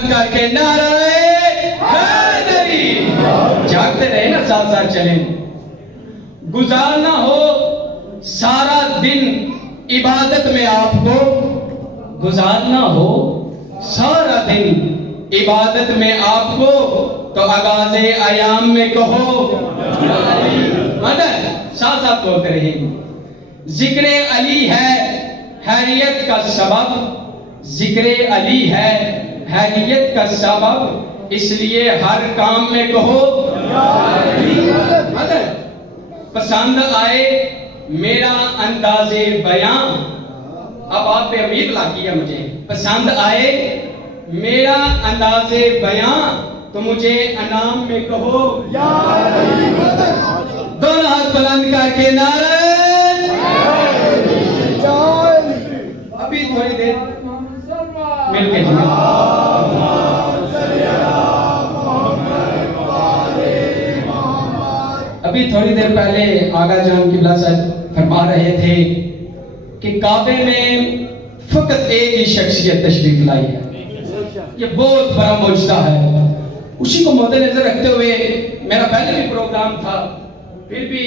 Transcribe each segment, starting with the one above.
بلند کر کے نعرہ حیدری، جاگتے رہے نا ساتھ ساتھ چلیں. گزارنا ہو سارا دن عبادت میں آپ کو، گزارنا ہو سارا دن عبادت میں آپ کو، تو آغاز ایام میں کہو مدد. ساتھ ساتھ بولتے رہیں. ذکر علی ہے خیریت کا سبب، ذکر علی ہے خیریت کا سبب، اس لیے ہر کام میں کہو مدد. پسند آئے میرا انداز بیان، اب آپ پہ امید لاقی ہے مجھے، پسند آئے میرا انداز بیان تو مجھے انعام میں کہو دونوں ہاتھ بلند کر کے نعرہ. ابھی تھوڑی دیر مل کے ابھی تھوڑی دیر پہلے آقا جان قبلہ صاحب فرما رہے تھے کہ کعبے میں فقط ایک ہی شخصیت تشریف لائی ہے. یہ بہت بڑا معجزہ ہے. اسی کو مد نظر رکھتے ہوئے میرا پہلے بھی پروگرام تھا، پھر بھی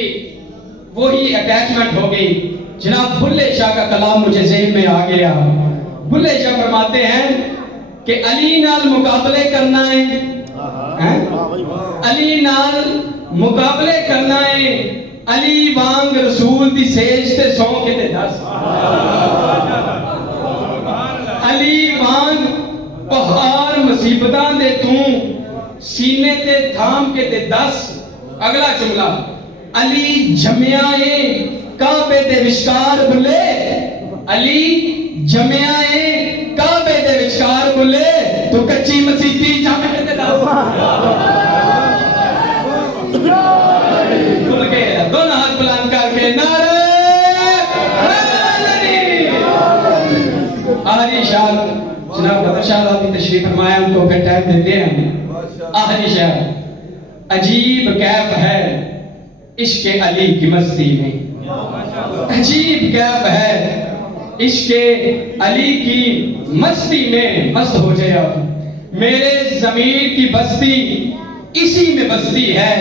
وہی اٹیچمنٹ ہو گئی. جناب بلے شاہ کا کلام مجھے ذہن میں آ گیا. بلے شاہ فرماتے ہیں کہ علی نال مقابلے کرنا ہے، علی نال مقابلے کرنا ہے، علی وانگ رسول دی سیج تے سو کے تے دس، علی وانگ پہاڑ مصیبتاں دے توں سینے تے تھام کے تے دس. اگلا جملہ علی جمعہ کعبے دے وشکار بلے، علی جمعہ کعبے دے وشکار بلے، تو کچی مسیتی جمع کے تے دس. بھول گئے. دونوں ہاتھ بلند کر کے نعرہ حیدری. آخری شعر جناب بدر شاہ صاحب کی تشریف فرمایا، ان کو پھر ٹائم دیتے ہیں. آخری شعر. عجیب کیف ہے عشق علی کی مستی میں، عجیب کیف ہے عشق علی کی مستی میں، مست ہو جائے آپ. میرے ضمیر کی بستی اسی میں بستی ہے،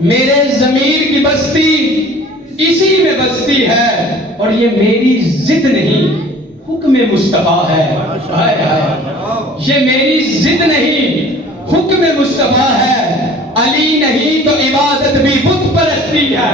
میرے ضمیر کی بستی اسی میں بستی ہے، اور یہ میری ضد نہیں حکم مصطفیٰ ہے. یہ میری ضد نہیں حکم مصطفیٰ ہے. علی نہیں تو عبادت بھی بت پرستی ہے.